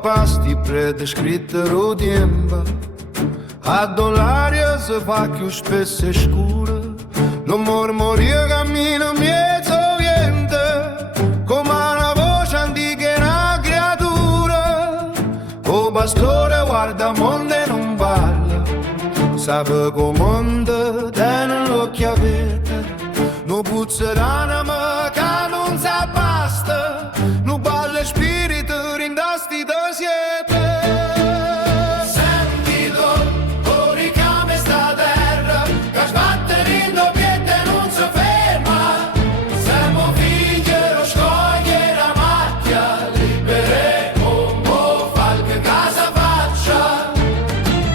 pasti predescrittero tempo, ad l'aria si fa più spessa e scura, non mormoria cammina mezzo vento, come una voce antica e una creatura, o pastore guarda mondo e non parla, sape come mondo tiene l'occhio aperto, non puzza l'anima che non sa basta, non balla spirito rindasti da siete. Sentito, o richiama sta terra, che sbatte in doppietta e non si ferma, siamo figli lo scoglie la macchia, libere come falche casa faccia.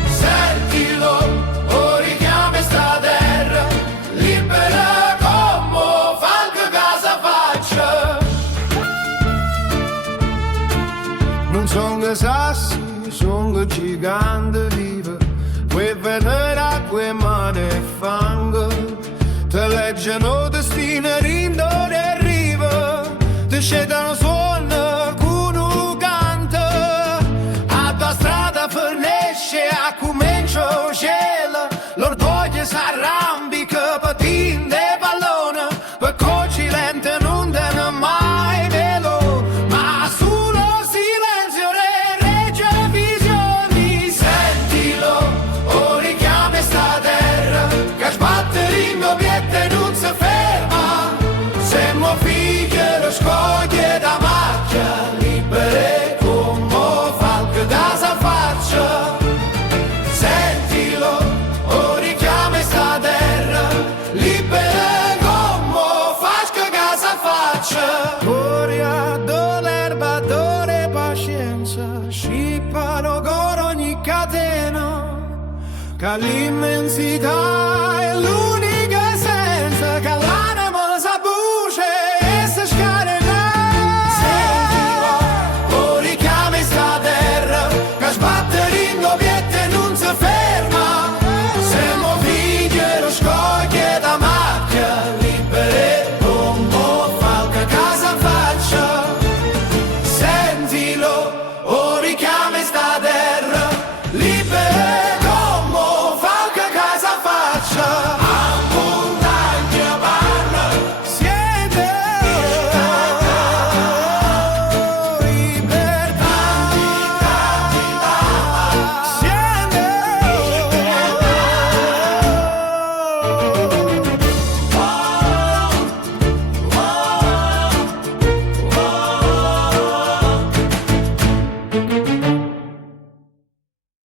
Sentilo, o richiama sta terra, libera come falche casa faccia. Non sono sassi, sono gigante vive, quei venera, quei mani e fango, te leggono destino rindo e riva, te scedono suono con un canto, a tua strada fornisce a comincio cielo, l'orgoglio s'arrambica patinde e pallone, per coci lente non danno mai velo, ma solo silenzio regge visioni. Sentilo, o richiama sta terra, che sbatte in doppietta e non si ferma, siamo figli lo scoglie da macchia, libere come falche da sa faccia. Sentilo, o richiama sta terra, libere come falche da sa faccia. Gloria l'erba d'ore pazienza, scippano con ogni catena, che l'immensità